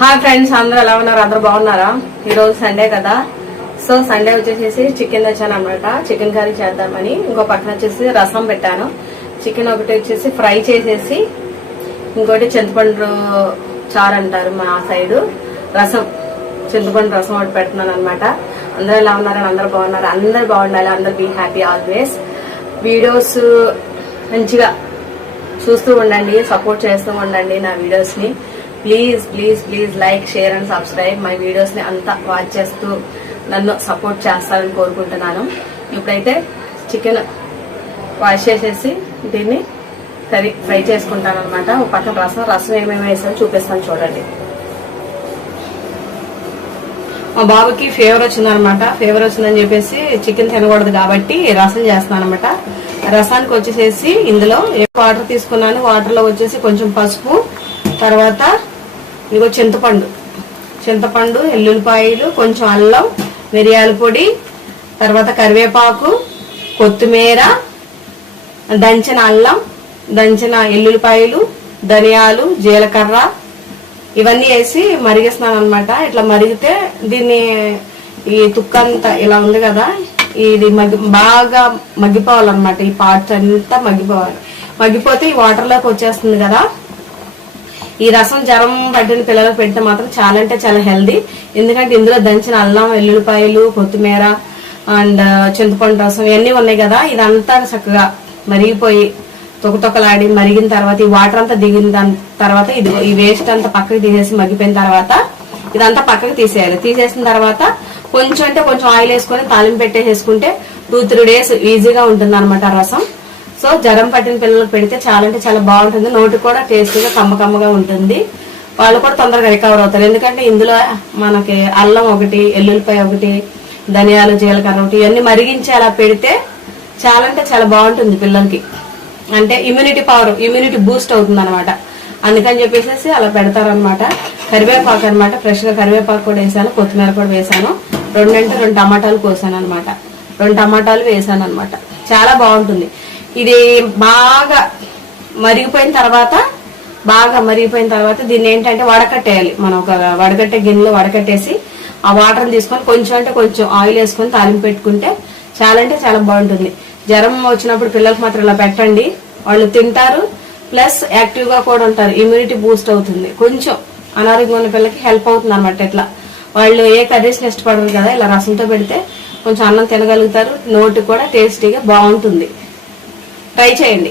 Hi friends, అందరూ ఎలా ఉన్నారు? అందరూ బాగున్నారా? ఈరోజు సండే కదా, సో సండే వచ్చేసి చికెన్ తెచ్చాను అనమాట. చికెన్ కర్రీ చేద్దామని. ఇంకో పక్కన వచ్చేసి రసం పెట్టాను. చికెన్ ఒకటి వచ్చేసి ఫ్రై చేసేసి, ఇంకోటి చింతపండు చారు అంటారు మా సైడు, రసం, చింతపండు రసం ఒకటి పెడుతున్నాను అనమాట. అందరూ ఎలా ఉన్నారని, అందరూ బాగున్నారు. అందరు బాగుండాలి, అందరు బీ హ్యాపీ ఆల్వేస్. వీడియోస్ మంచిగా చూస్తూ ఉండండి, సపోర్ట్ చేస్తూ ఉండండి నా వీడియోస్ ని. Please please please like, share and subscribe. My videos ని అంతా వాచ్ చేస్తూ నన్ను సపోర్ట్ చేస్తారని కోరుకుంటున్నాను. ఇప్పుడైతే చికెన్ వాష్ చేసేసి దీన్ని కర్రీ ఫ్రై చేసుకుంటాను అనమాట. ఒక పక్కన రసం ఏమేమి వేసానో చూపిస్తాను చూడండి. మా బాబుకి ఫీవర్ వచ్చిందనమాట. ఫీవర్ వచ్చిందని చెప్పేసి చికెన్ తినకూడదు కాబట్టి రసం చేస్తున్నాను అనమాట. రసానికి వచ్చేసేసి ఇందులో వాటర్ తీసుకున్నాను. వాటర్ లో వచ్చేసి కొంచెం పసుపు, తర్వాత ఇదిగో చింతపండు, ఎల్లుల్లిపాయలు, కొంచెం అల్లం, మిరియాల పొడి, తర్వాత కరివేపాకు, కొత్తిమీర, దంచిన అల్లం, దంచిన ఎల్లుల్లిపాయలు, ధనియాలు, జీలకర్ర ఇవన్నీ వేసి మరిగిస్తున్నాను అనమాట. ఇట్లా మరిగితే దీన్ని ఈ తుక్కంతా ఇలా ఉంది కదా, ఇది బాగా మగ్గిపోవాలన్నమాట. ఈ పార్ట్స్ అంతా మగ్గిపోవాలి. మగ్గిపోతే ఈ వాటర్ లోకి వచ్చేస్తుంది కదా. ఈ రసం జ్వరం పట్టిన పిల్లలకు పెడితే మాత్రం చాలా అంటే చాలా హెల్దీ. ఎందుకంటే ఇందులో దంచిన అల్లం, వెల్లుల్లిపాయలు, కొత్తిమీర అండ్ చింతపండు రసం ఇవన్నీ ఉన్నాయి కదా. ఇదంతా చక్కగా మరిగిపోయి తొక్కలాడి మరిగిన తర్వాత ఈ వాటర్ అంతా దిగిన తర్వాత ఇది ఈ వేస్ట్ అంతా పక్కకి తీసేసి మగ్గిపోయిన తర్వాత ఇదంతా పక్కకి తీసేయాలి. తీసేసిన తర్వాత కొంచెం అంటే కొంచెం ఆయిల్ వేసుకొని తాలింపు పెట్టేసుకుంటే 2-3 days ఈజీగా ఉంటుంది అనమాట రసం. సో జ్వరం పట్టిన పిల్లలకు పెడితే చాలా అంటే చాలా బాగుంటుంది. నోటి కూడా టేస్ట్గా కమ్మగా ఉంటుంది. వాళ్ళు కూడా తొందరగా రికవర్ అవుతారు. ఎందుకంటే ఇందులో మనకి అల్లం ఒకటి, ఎల్లుల్లిపాయ ఒకటి, ధనియాలు, జీలకర్ర ఒకటి ఇవన్నీ మరిగించి అలా పెడితే చాలా అంటే చాలా బాగుంటుంది పిల్లలకి. అంటే ఇమ్యూనిటీ బూస్ట్ అవుతుంది అనమాట. అందుకని చెప్పేసి అలా పెడతారనమాట. కరివేపాకు అనమాట, ఫ్రెష్ గా కరివేపాకు కూడా వేసాను, కొత్తిమీర కూడా వేసాను. 2 టమాటాలు కోసాను అనమాట. 2 టమాటాలు వేసాను అనమాట. చాలా బాగుంటుంది. ఇది బాగా మరిగిపోయిన తర్వాత దీన్ని ఏంటంటే వడకట్టేయాలి. మనం ఒక వడకట్టే గిన్నెలో వడకట్టేసి ఆ వాటర్ తీసుకొని కొంచెం అంటే కొంచెం ఆయిల్ వేసుకొని తాలింపు పెట్టుకుంటే చాలా అంటే చాలా బాగుంటుంది. జ్వరం వచ్చినప్పుడు పిల్లలకు మాత్రం ఇలా పెట్టండి, వాళ్ళు తింటారు, ప్లస్ యాక్టివ్ గా కూడా ఉంటారు. ఇమ్యూనిటీ బూస్ట్ అవుతుంది. కొంచెం అనారోగ్యం ఉన్న పిల్లలకి హెల్ప్ అవుతుంది అనమాట. ఇట్లా వాళ్ళు ఏ కర్రీస్ ఇష్టపడరు కదా, ఇలా రసంతో పెడితే కొంచెం అన్నం తినగలుగుతారు. నోటి కూడా టేస్టీగా బాగుంటుంది. ట్రై చేయండి.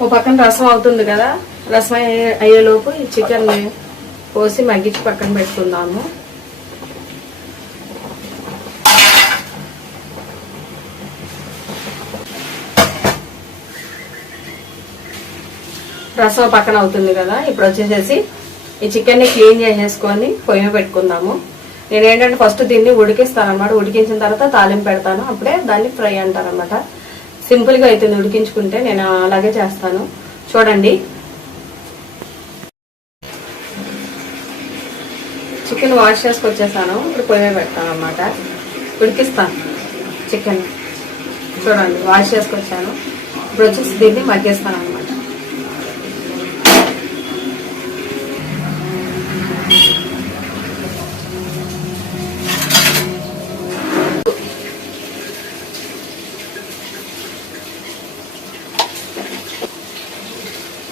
ఒక పక్కన రసం అవుతుంది కదా, రసం అయ్యేలోపు ఈ చికెన్ పోసి మగ్గించి పక్కన పెట్టుకుందాము. రసం పక్కన అవుతుంది కదా, ఇప్పుడు వచ్చేసేసి ఈ చికెన్ ని క్లీన్ చేసేసుకొని పొయ్యి పెట్టుకుందాము. నేను ఏంటంటే ఫస్ట్ దీన్ని ఉడికిస్తాను అనమాట. ఉడికించిన తర్వాత తాలింపు పెడతాను, అప్పుడే దాన్ని ఫ్రై అంటారు అనమాట. సింపుల్ గా అవుతుంది ఉడికించుకుంటే. నేను అలాగే చేస్తాను. చూడండి, చికెన్ వాష్ చేసుకొచ్చేసాను. ఇప్పుడు పొయ్యి పెడతాను అనమాట. ఉడికిస్తాను చికెన్. చూడండి, వాష్ చేసుకొచ్చాను. ఇప్పుడు వచ్చేసి దీన్ని మగ్గిస్తాను అనమాట.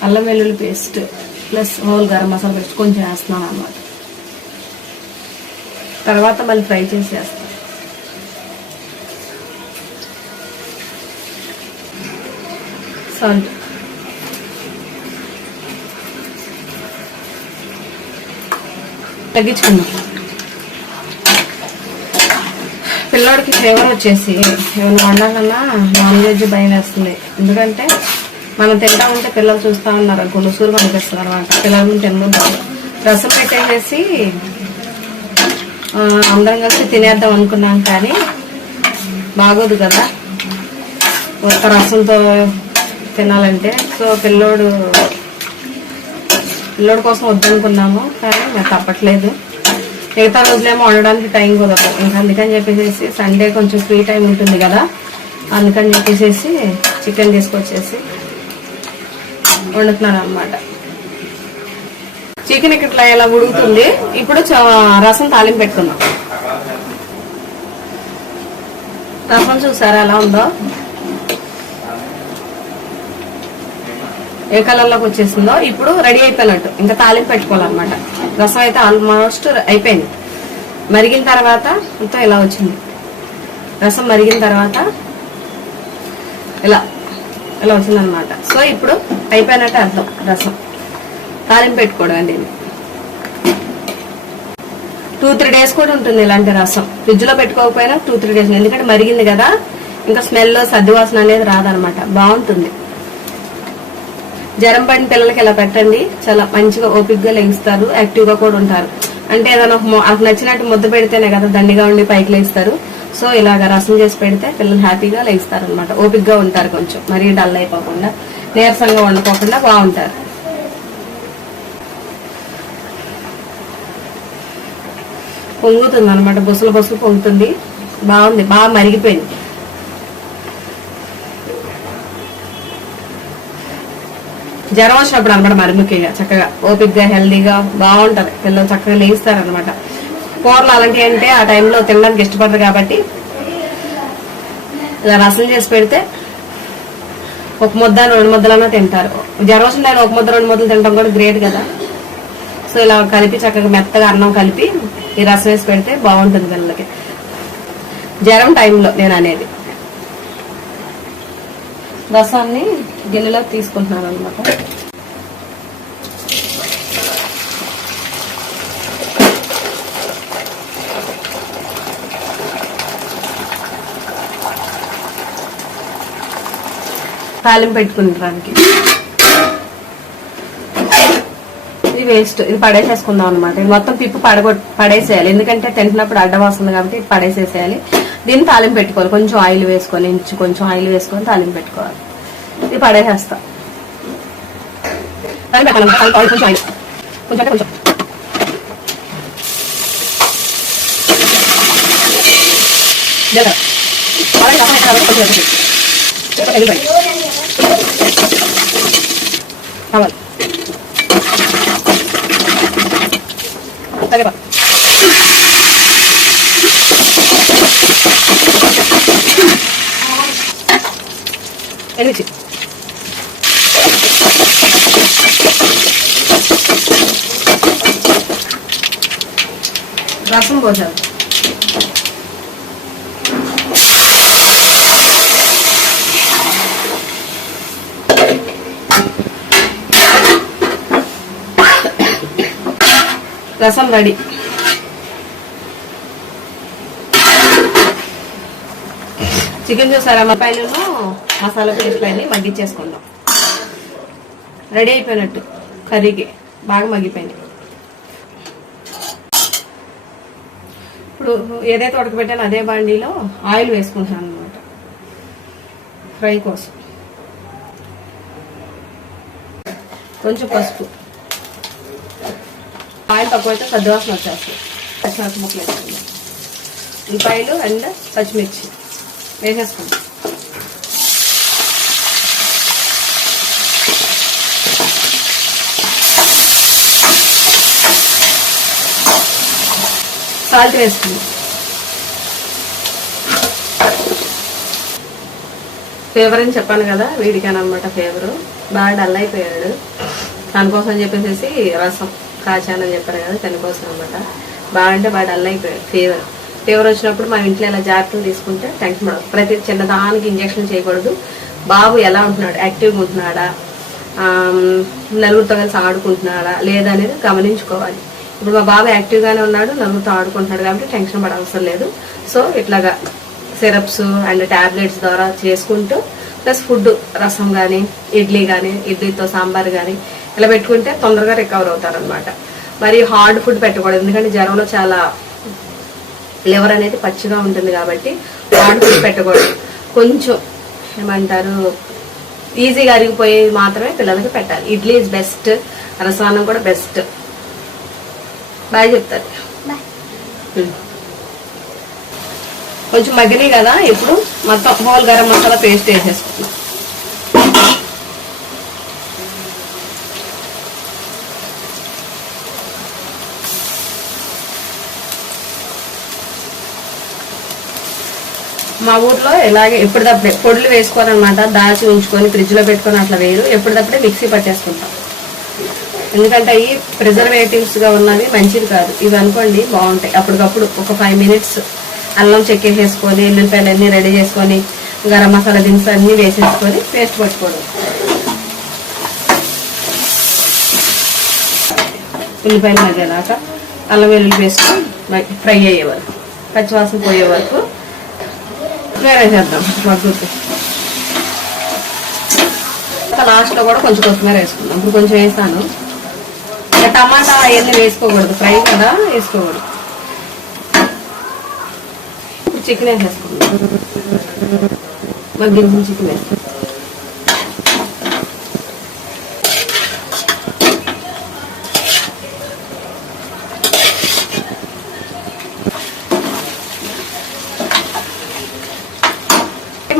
అల్లం వెల్లుల్లి paste plus whole garam masala paste కొంచెం వేస్తున్నాను అనమాట. తర్వాత మళ్ళీ ఫ్రై చేసి వేస్తాను. సాల్ట్, తగ్గించుకున్నాం. పిల్లోడికి ఫీవర్ వచ్చేసి ఏమైనా వండాలన్నా నాన్ వెజ్ భయం వేస్తుంది. ఎందుకంటే మనం తింటా ఉంటే పిల్లలు చూస్తా ఉన్నారు, గులుసూరు కనిపిస్తుంది అనమాట. పిల్లలు తినడం రసం పెట్టేసేసి అందరం కలిసి తినేద్దాం అనుకున్నాం, కానీ బాగోదు కదా ఒక్క రసంతో తినాలంటే. సో పిల్లోడు కోసం వద్దనుకున్నాము, కానీ నాకు తప్పట్లేదు. మిగతా రోజులేమో వండడానికి టైం కుదరదు. ఇంకా అందుకని చెప్పేసి సండే కొంచెం ఫ్రీ టైం ఉంటుంది కదా, అందుకని చెప్పేసి చికెన్ తీసుకొచ్చేసి వండుతున్నాను అనమాట. చికెన్ ఇక్కడ ఇలా ఉడుకుతుంది. ఇప్పుడు రసం తాలింపు పెట్టుకుందాం. రసం చూసారా ఎలా ఉందో, ఏ కలర్ లోకి వచ్చేసిందో. ఇప్పుడు రెడీ అయిపోయినట్టు, ఇంకా తాలింపు పెట్టుకోవాలన్నమాట. రసం అయితే ఆల్మోస్ట్ అయిపోయింది. మరిగిన తర్వాత మొత్తం ఇలా వచ్చింది. రసం మరిగిన తర్వాత ఇలా ఇలా వచ్చిందనమాట. సో ఇప్పుడు అయిపోయినట్టు అర్థం. రసం తాలింపు పెట్టుకోవడం అండి. 2-3 days కూడా ఉంటుంది ఇలాంటి రసం. ఫ్రిడ్జ్ లో పెట్టుకోకపోయినా 2-3 days, ఎందుకంటే మరిగింది కదా, ఇంకా స్మెల్ సద్ది వాసన అనేది రాదనమాట. బాగుంటుంది. జ్వరం పడిన పిల్లలకి ఇలా పెట్టండి, చాలా మంచిగా ఓపిక్గా లెగిస్తారు, యాక్టివ్ గా కూడా ఉంటారు. అంటే ఏదైనా నచ్చినట్టు ముద్ద పెడితేనే కదా దండిగా ఉండి పైకి లెగిస్తారు. సో ఇలాగ రసం చేసి పెడితే పిల్లలు హ్యాపీగా లెగిస్తారు అనమాట. ఓపిక్గా ఉంటారు, కొంచెం మరీ డల్ అయిపోకుండా, నీరసంగా వండుకోకుండా బాగుంటారు. పొంగుతుంది అనమాట, బొసులు బొసులు పొంగుతుంది. బాగుంది, బాగా మరిగిపోయింది. జ్వరం వచ్చినప్పుడు అనమాట మరి ముఖ్యంగా చక్కగా ఓపిక్గా హెల్దీగా బాగుంటది. పిల్లలు చక్కగా లేస్తారు అనమాట. కూరలు అలాంటివి అంటే ఆ టైంలో తినడానికి ఇష్టపడరు కాబట్టి ఇలా రసం చేసి పెడితే 1 ముద్ద 2 ముద్దలన్నా తింటారు. జ్వరం వచ్చిన టైంలో 1 ముద్ద 2 ముద్దలు తినడం కూడా గ్రేట్ కదా. సో ఇలా కలిపి చక్కగా మెత్తగా అన్నం కలిపి ఈ రసం వేసి పెడితే బాగుంటుంది పిల్లలకి. జ్వరం టైంలో నేను అనేది. రసాన్ని గిన్నెలో తీసుకుంటున్నాను అనమాట. తాలింపు పెట్టుకుంటానికి ఇది వేస్ట్, ఇది పడేసేసుకుందాం అనమాట. ఇది మొత్తం పిప్పు పడేసేయాలి, ఎందుకంటే తింటున్నప్పుడు అడ్డం వస్తుంది కాబట్టి ఇది పడేసేసేయాలి. దీన్ని తాలింపు పెట్టుకోవాలి. కొంచెం ఆయిల్ వేసుకొని, కొంచెం ఆయిల్ వేసుకొని తాలింపు పెట్టుకోవాలి. ఇది పడేసేస్తా. కొంచెం ఆయిల్ కొంచెం కొంచెం కావాలి. ఎనిమిది రసం పోసారు. రసం రెడీ. చికెన్ చూసారా, మా పైన మసాలా పేస్ట్ అన్ని మగ్గించేసుకుందాం. రెడీ అయిపోయినట్టు కర్రీకి, బాగా మగ్గిపోయింది. ఇప్పుడు ఏదైతే ఉడకబెట్టానో అదే బాండీలో ఆయిల్ వేసుకుంటాను అనమాట ఫ్రై కోసం. కొంచెం పసుపు, ఆయిల్ తక్కువైతే సద్దువాసన వచ్చేస్తుంది. పచ్చిమిరపకాయ ముక్కలు వేసుకుందాం. ఉల్లిపాయలు అండ్ పచ్చిమిర్చి వేసేసుకుందాం. సాల్ట్ వేసుకుందాం. ఫేవర్ అని చెప్పాను కదా, వీడికాని అనమాట ఫేవరు. బాగా డల్ అయిపోయాడు, దానికోసం అని చెప్పేసి రసం కాచానని చెప్పాను కదా, దానికోసం అనమాట. బాగా అంటే బాగా డల్ అయిపోయాడు. ఫీవర్ వచ్చినప్పుడు మా ఇంట్లో ఇలా జాగ్రత్తలు తీసుకుంటే టెన్షన్ పడదు. ప్రతి చిన్నదానికి ఇంజక్షన్ చేయకూడదు. బాబు ఎలా ఉంటున్నాడు, యాక్టివ్గా ఉంటున్నాడా, నలుగురితో కలిసి ఆడుకుంటున్నాడా లేదా అనేది గమనించుకోవాలి. ఇప్పుడు మా బాబు యాక్టివ్గానే ఉన్నాడు, నలుగురితో ఆడుకుంటున్నాడు కాబట్టి టెన్షన్ పడ అవసరం లేదు. సో ఇట్లాగా సిరప్స్ అండ్ టాబ్లెట్స్ ద్వారా చేసుకుంటూ ప్లస్ ఫుడ్ రసం కానీ ఇడ్లీ కానీ ఇడ్లీతో సాంబార్ కానీ ఇలా పెట్టుకుంటే తొందరగా రికవర్ అవుతారనమాట. మరి హార్డ్ ఫుడ్ పెట్టకూడదు, ఎందుకంటే జ్వరంలో చాలా లివర్ అనేది పచ్చిగా ఉంటుంది కాబట్టి హార్డ్ ఫుడ్ పెట్టకూడదు. కొంచెం ఏమంటారు ఈజీగా అరిగిపోయేది మాత్రమే పిల్లలకి పెట్టాలి. ఇడ్లీ ఇస్ బెస్ట్, రసాన్నం కూడా బెస్ట్. బాగా చెప్తారు. కొంచెం మగ్గినాయి కదా, ఇప్పుడు మొత్తం హోల్ గరం మసాలా పేస్ట్ వేసేసుకుందాం. మా ఊర్లో ఇలాగే ఎప్పటిదప్పుడే పొడులు వేసుకోవాలన్నమాట. దాచి ఉంచుకొని ఫ్రిడ్జ్ లో పెట్టుకొని అట్లా వేయరు, ఎప్పటిదప్పుడే మిక్సీ పట్టేసుకుంటాం. ఎందుకంటే అవి ప్రిజర్వేటివ్స్ గా ఉన్నవి మంచిది కాదు. ఇవి అనుకోండి బాగుంటాయి. అప్పటికప్పుడు ఒక 5 minutes అల్లం చెక్కేసేసుకొని ఎల్లుల్లిపాయలు అన్నీ రెడీ చేసుకొని గరం మసాలా దినుసులు అన్నీ వేసేసుకొని పేస్ట్ పట్టుకోవడం. ఉల్లిపాయలు మగ్గేదాకా అల్లం వెల్లుల్లి వేసుకొని ఫ్రై అయ్యే వరకు, పచ్చివాసన పోయే వరకు వేసేద్దాం మగ్గుతూ. లాస్ట్ లో కూడా కొంచెం కొత్తిమీర వేసుకుందాం. ఇప్పుడు కొంచెం వేస్తాను. టమాటా అవన్నీ వేసుకోకూడదు, ఫ్రై కదా వేసుకోకూడదు. చికెన్ వేసేసుకుందాం. మగ్గించిన చికెన్ వేస్తాం.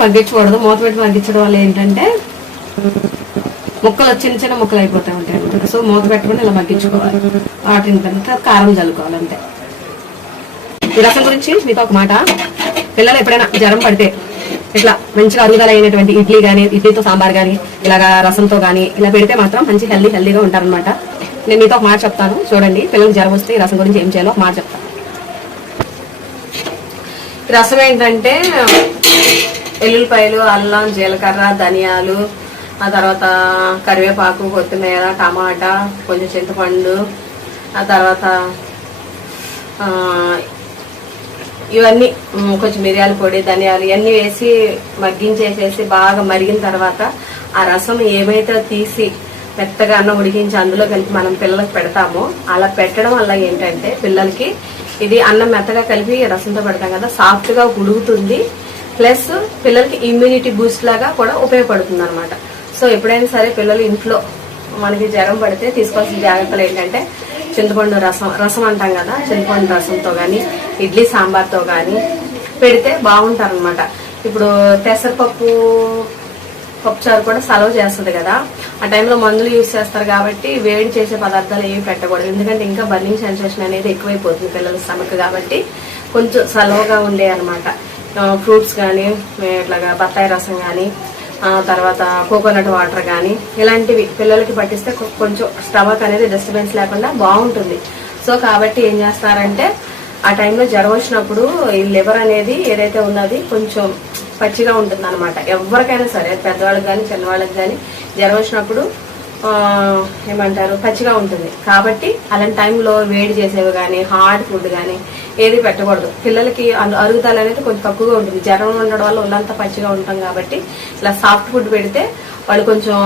మగ్గించకూడదు, మూత పెట్టి మగ్గించడం వల్ల ఏంటంటే ముక్కలు చిన్న చిన్న ముక్కలు అయిపోతాయి ఉంటాయి అనమాట. సో మూత పెట్టుకుని ఇలా మగ్గించుకోవాలి. వాటిని తర్వాత కారం చల్లుకోవాలి అంతే. ఈ రసం గురించి మీకు ఒక మాట, పిల్లలు ఎప్పుడైనా జ్వరం పడితే ఇట్లా మంచిగా అరుగుదల అయినటువంటి ఇడ్లీ కానీ, ఇడ్లీతో సాంబార్ కానీ, ఇలాగా రసంతో కానీ ఇలా పెడితే మాత్రం మంచి హెల్దీగా ఉంటారనమాట. నేను మీతో ఒక మాట చెప్తాను చూడండి. పిల్లలకు జ్వరం వస్తే ఈ రసం గురించి ఏం చేయాలో ఒక మాట చెప్తాను. రసం ఏంటంటే ఎల్లుల్లిపాయలు, అల్లం, జీలకర్ర, ధనియాలు, ఆ తర్వాత కరివేపాకు, కొత్తిమీర, టమాటా, కొంచెం చింతపండు, ఆ తర్వాత ఇవన్నీ కొంచెం మిరియాల పొడి, ధనియాలు ఇవన్నీ వేసి మగ్గించేసేసి బాగా మరిగిన తర్వాత ఆ రసం ఏమైతే తీసి మెత్తగా అన్నం ఉడికించి అందులో కలిపి మనం పిల్లలకు పెడతామో అలా పెట్టడం వల్ల ఏంటంటే పిల్లలకి ఇది అన్నం మెత్తగా కలిపి రసంతో పెడతాం కదా, సాఫ్ట్ గా ఉడుకుతుంది. ప్లస్ పిల్లలకి ఇమ్యూనిటీ బూస్ట్ లాగా కూడా ఉపయోగపడుతుంది అనమాట. సో ఎప్పుడైనా సరే పిల్లలు ఇంట్లో మనకి జ్వరం పడితే తీసుకోవాల్సిన జాగ్రత్తలు ఏంటంటే చింతపండు రసం అంటాం కదా, చింతపండు రసంతో కానీ ఇడ్లీ సాంబార్తో కానీ పెడితే బాగుంటారనమాట. ఇప్పుడు పెసరపప్పు పప్పుచారు కూడా సలవ చేస్తుంది కదా, ఆ టైంలో మందులు యూజ్ చేస్తారు కాబట్టి వేడి చేసే పదార్థాలు ఏమి పెట్టకూడదు. ఎందుకంటే ఇంకా బర్నింగ్ సెన్సేషన్ అనేది ఎక్కువైపోతుంది పిల్లల స్టమక్ కాబట్టి కొంచెం సలవగా ఉండే అనమాట. ఫ్రూట్స్ కానీ ఇట్లాగా బత్తాయి రసం కానీ, తర్వాత కోకోనట్ వాటర్ కానీ ఇలాంటివి పిల్లలకి పట్టిస్తే కొంచెం స్టమక్ అనేది డిస్టర్బెన్స్ లేకుండా బాగుంటుంది. సో కాబట్టి ఏం చేస్తారంటే ఆ టైంలో జ్వరం వచ్చినప్పుడు ఈ లివర్ అనేది ఏదైతే ఉన్నది కొంచెం పచ్చిగా ఉంటుంది అనమాట. ఎవరికైనా సరే పెద్దవాళ్ళకి కానీ చిన్నవాళ్ళకి కానీ జ్వరం వచ్చినప్పుడు ఏమంటారు పచ్చిగా ఉంటుంది. కాబట్టి అలాంటి టైంలో వేడి చేసేవి కానీ హార్డ్ ఫుడ్ కానీ ఏది పెట్టకూడదు. పిల్లలకి అరుగుదల అనేది కొంచెం తక్కువగా ఉంటుంది. జ్వరం ఉండడం వల్ల ఒళ్ళంతా పచ్చిగా ఉంటాం కాబట్టి ఇలా సాఫ్ట్ ఫుడ్ పెడితే వాళ్ళు కొంచెం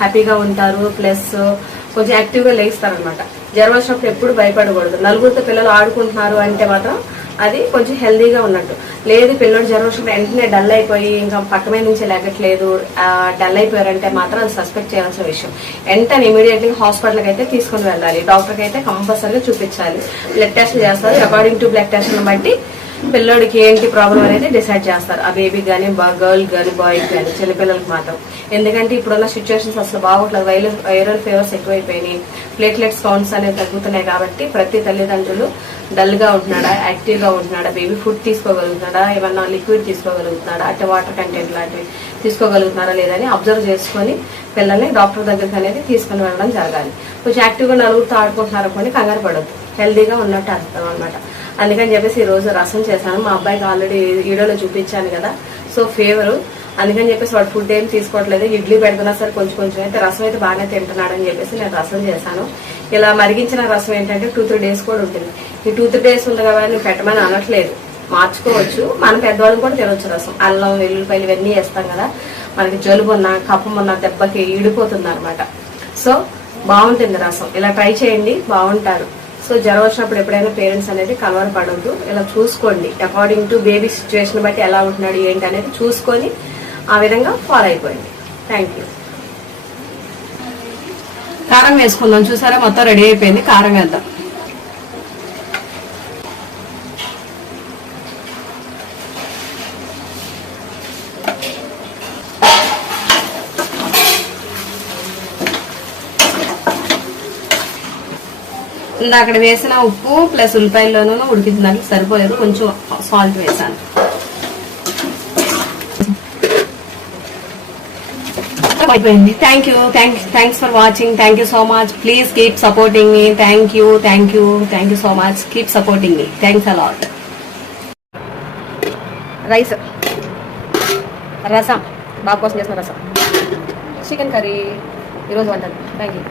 హ్యాపీగా ఉంటారు. ప్లస్ కొంచెం యాక్టివ్గా లేస్తారు అనమాట. జ్వరం వచ్చినప్పుడు ఎప్పుడు భయపడకూడదు. నలుగురితో పిల్లలు ఆడుకుంటున్నారు అంటే మాత్రం అది కొంచెం హెల్దీగా ఉన్నట్టు. లేదు పిల్లలు జ్వరం వచ్చినప్పుడు వెంటనే డల్ అయిపోయి ఇంకా పక్కమే నుంచి లేగట్లేదు, డల్ అయిపోయారంటే మాత్రం అది సస్పెక్ట్ చేయాల్సిన విషయం. వెంటనే ఇమీడియట్లీ హాస్పిటల్కి అయితే తీసుకుని వెళ్ళాలి. డాక్టర్కి అయితే కంపల్సరీగా చూపించాలి. బ్లడ్ టెస్ట్ చేస్తారు. అకార్డింగ్ టు బ్లడ్ టెస్ట్ని బట్టి పిల్లోడికి ఏంటి ప్రాబ్లం అనేది డిసైడ్ చేస్తారు. ఆ బేబీకి కానీ గర్ల్ కానీ బాయ్కి కానీ చిన్నపిల్లలకి మాత్రం. ఎందుకంటే ఇప్పుడున్న సిచ్యువేషన్స్ అసలు బాగోట్లేదు. వైరల్ ఫీవర్స్ ఎక్కువైపోయినాయి, ప్లేట్లెట్స్ కౌంట్స్ అనేవి తగ్గుతున్నాయి. కాబట్టి ప్రతి తల్లిదండ్రులు డల్ గా ఉంటున్నాడా, యాక్టివ్ గా ఉంటున్నాడా, బేబీ ఫుడ్ తీసుకోగలుగుతున్నాడా, ఏమన్నా లిక్విడ్ తీసుకోగలుగుతున్నాడా, అంటే వాటర్ కంటెంట్ లాంటివి తీసుకోగలుగుతున్నారా లేదని అబ్జర్వ్ చేసుకుని పిల్లల్ని డాక్టర్ దగ్గరికి అనేది తీసుకుని వెళ్ళడం జరగాలి. కొంచెం యాక్టివ్గా నలుగురితో ఆడుకుంటున్నారు అనుకోండి, కంగారు పడద్దు, హెల్దీగా ఉన్నట్టు అర్థం అనమాట. అందుకని చెప్పేసి ఈ రోజు రసం చేశాను. మా అబ్బాయికి ఆల్రెడీ వీడియోలో చూపించాను కదా, సో ఫీవర్ అందుకని చెప్పేసి వాడు ఫుడ్ ఏం తీసుకోవట్లేదు. ఇడ్లీ పెడుతున్నా సరే కొంచెం కొంచెం అయితే రసం అయితే బాగానే తింటున్నాడు అని చెప్పేసి నేను రసం చేశాను. ఇలా మరిగించిన రసం ఏంటంటే 2-3 days కూడా ఉంటుంది. ఈ 2-3 days ఉంది కదా నేను పెట్టమని అనట్లేదు, మార్చుకోవచ్చు. మన పెద్దవాళ్ళని కూడా తినొచ్చు రసం. అల్లం వెల్లుల్లిపాయలు ఇవన్నీ వేస్తాం కదా, మనకి జలుబు ఉన్న కఫం ఉన్న దెబ్బకి ఈడిపోతుంది అనమాట. సో బాగుంటుంది రసం. ఇలా ట్రై చేయండి, బాగుంటారు. సో జ్వరం వచ్చినప్పుడు ఎప్పుడైనా పేరెంట్స్ అనేది కలవర పడవద్దు. ఇలా చూసుకోండి, అకార్డింగ్ టు బేబీ సిచ్యువేషన్ బట్టి ఎలా ఉంటున్నాడు ఏంటి అనేది చూసుకొని ఆ విధంగా ఫాలో అయిపోయింది. Thank you. కారం వేసుకుందాం. చూసారా మొత్తం రెడీ అయిపోయింది. కారం వేద్దాం. అక్కడ వేసిన ఉప్పు ప్లస్ ఉల్లిపాయల్లోనూ ఉడికించడానికి సరిపోలేదు, కొంచెం సాల్ట్ వేసాను. అయిపోయింది. Thanks for watching. Thank you so much. Please keep supporting me. Thank you so much. Keep supporting me. Thanks a lot. Rice, రసం, బాబు కోసం చేసిన రసం, చికెన్ కర్రీ ఈరోజు వంటలు. Thank you.